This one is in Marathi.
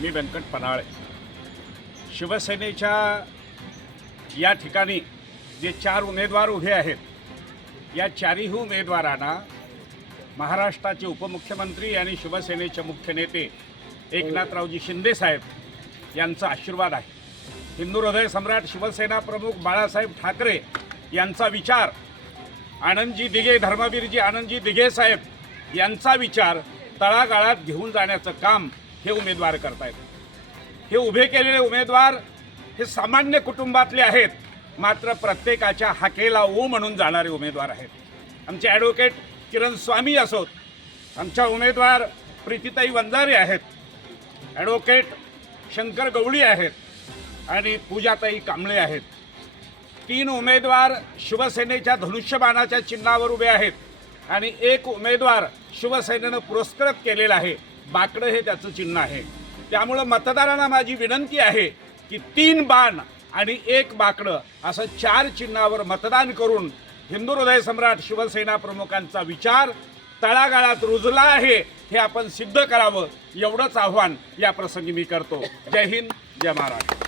मी व्यंकट पन्हाळे. शिवसेनेच्या या ठिकाणी जे चार उमेदवार उभे आहेत या चारही उमेदवारांना महाराष्ट्राचे उपमुख्यमंत्री आणि शिवसेनेचे मुख्य नेते एकनाथरावजी शिंदेसाहेब यांचा आशीर्वाद आहे. हिंदू हृदय सम्राट शिवसेना प्रमुख बाळासाहेब ठाकरे यांचा विचार आनंदजी दिघे धर्मवीरजी आनंदजी दिघे साहेब यांचा विचार तळागाळात घेऊन जाण्याचं काम हे उमेदवार करतायत. हे उभे केलेले उमेदवार हे सामान्य कुटुंबातले आहेत. मात्र प्रत्येकाच्या हाकेला ओ म्हणून जाणारे उमेदवार आहेत. आमचे ॲडव्होकेट किरण स्वामी असोत आमच्या उमेदवार प्रीतीताई वंजारे आहेत. ॲडव्होकेट शंकर गवळी आहेत आणि पूजाताई कांबळे आहेत. तीन उमेदवार शिवसेनेच्या धनुष्यबाणाच्या चिन्हावर उभे आहेत आणि एक उमेदवार शिवसेनेनं पुरस्कृत केलेला आहे. बाकडं हे त्याचं चिन्ह आहे. त्यामुळं मतदारांना माझी विनंती आहे की तीन बाण आणि एक बाकडं असं चार चिन्हावर मतदान करून हिंदू हृदय सम्राट शिवसेना प्रमुखांचा विचार तळागाळात रुजला आहे हे आपण सिद्ध करावं एवढंच आव्हान या प्रसंगी मी करतो. जय हिंद जय महाराष्ट्र.